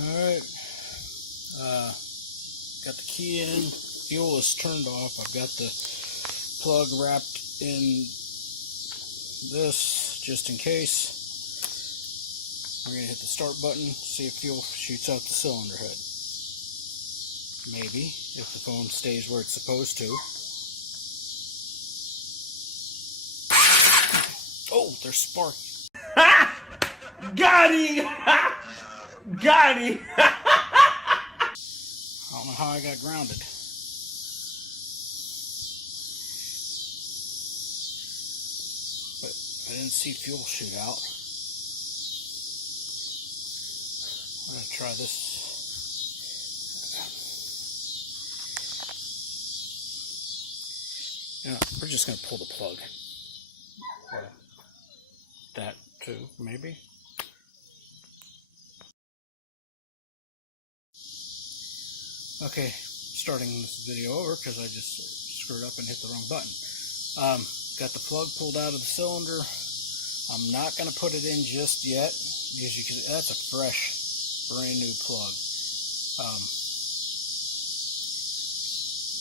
Alright, got the key in, fuel is turned off. I've got the plug wrapped in this just in case. We're going to hit the start button, see if fuel shoots out the cylinder head. Maybe, if the phone stays where it's supposed to. Oh, there's spark. Got him! Got him! I don't know how I got grounded. But I didn't see fuel shoot out. I'm going to try this. You know, we're just going to pull the plug. Well, that too, maybe. Okay, starting this video over because I just screwed up and hit the wrong button. Got the plug pulled out of the cylinder. I'm not going to put it in just yet. As you can see, that's a fresh, brand new plug.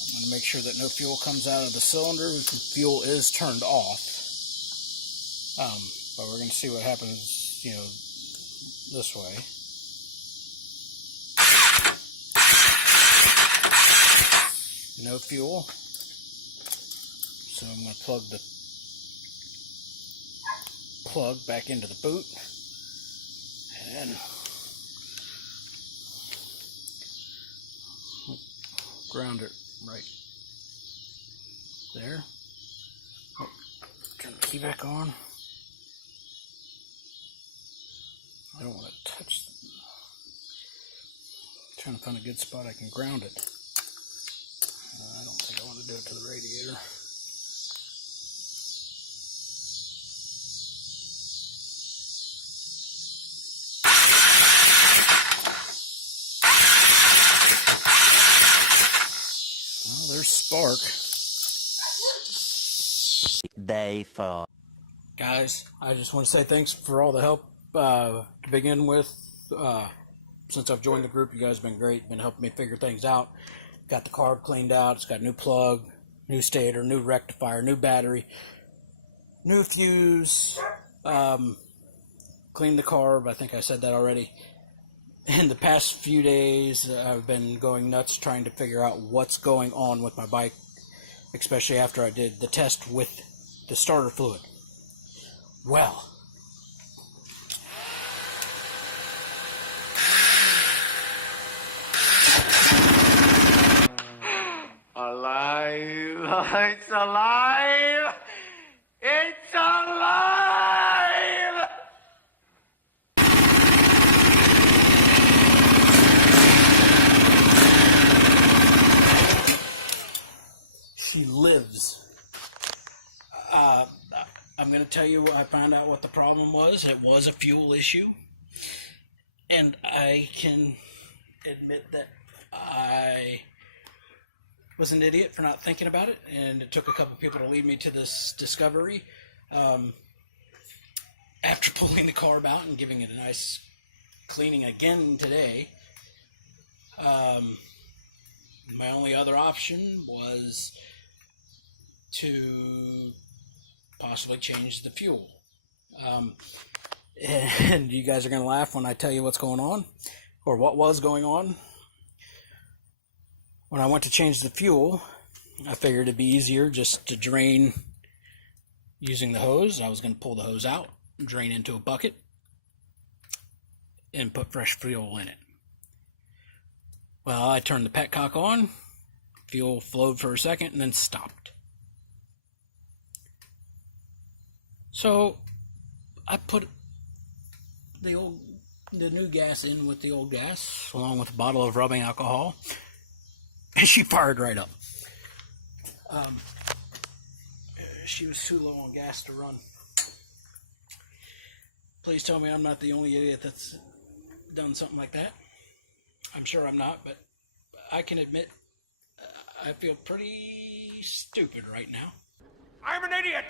I'm going to make sure that no fuel comes out of the cylinder. The fuel is turned off. But we're going to see what happens, you know, this way. No fuel. So I'm going to plug the plug back into the boot. And ground it right there. Oh, turn the key back on. I don't want to touch them. I'm trying to find a good spot I can ground it. I don't think I want to do it to the radiator. Well, there's spark. Day 4. Guys, I just want to say thanks for all the help to begin with. Since I've joined the group, you guys have been great, been helping me figure things out. Got the carb cleaned out, it's got new plug, new stator, new rectifier, new battery, new fuse, cleaned the carb, I think I said that already. In the past few days, I've been going nuts trying to figure out what's going on with my bike, especially after I did the test with the starter fluid. Well, Alive! It's alive! It's alive! she lives. I'm going to tell you, I found out what the problem was. It was a fuel issue. And I can admit that I was an idiot for not thinking about it, and it took a couple people to lead me to this discovery. After pulling the carb out and giving it a nice cleaning again today, my only other option was to possibly change the fuel. And you guys are going to laugh when I tell you what's going on, or what was going on. When I went to change the fuel, I figured it'd be easier just to drain using the hose. I was going to pull the hose out, drain into a bucket, and put fresh fuel in it. Well, I turned the petcock on, fuel flowed for a second, and then stopped. So I put the new gas in with the old gas, along with a bottle of rubbing alcohol, and she fired right up. She was too low on gas to run. Please tell me I'm not the only idiot that's done something like that. I'm sure I'm not, but I can admit I feel pretty stupid right now. I'm an idiot!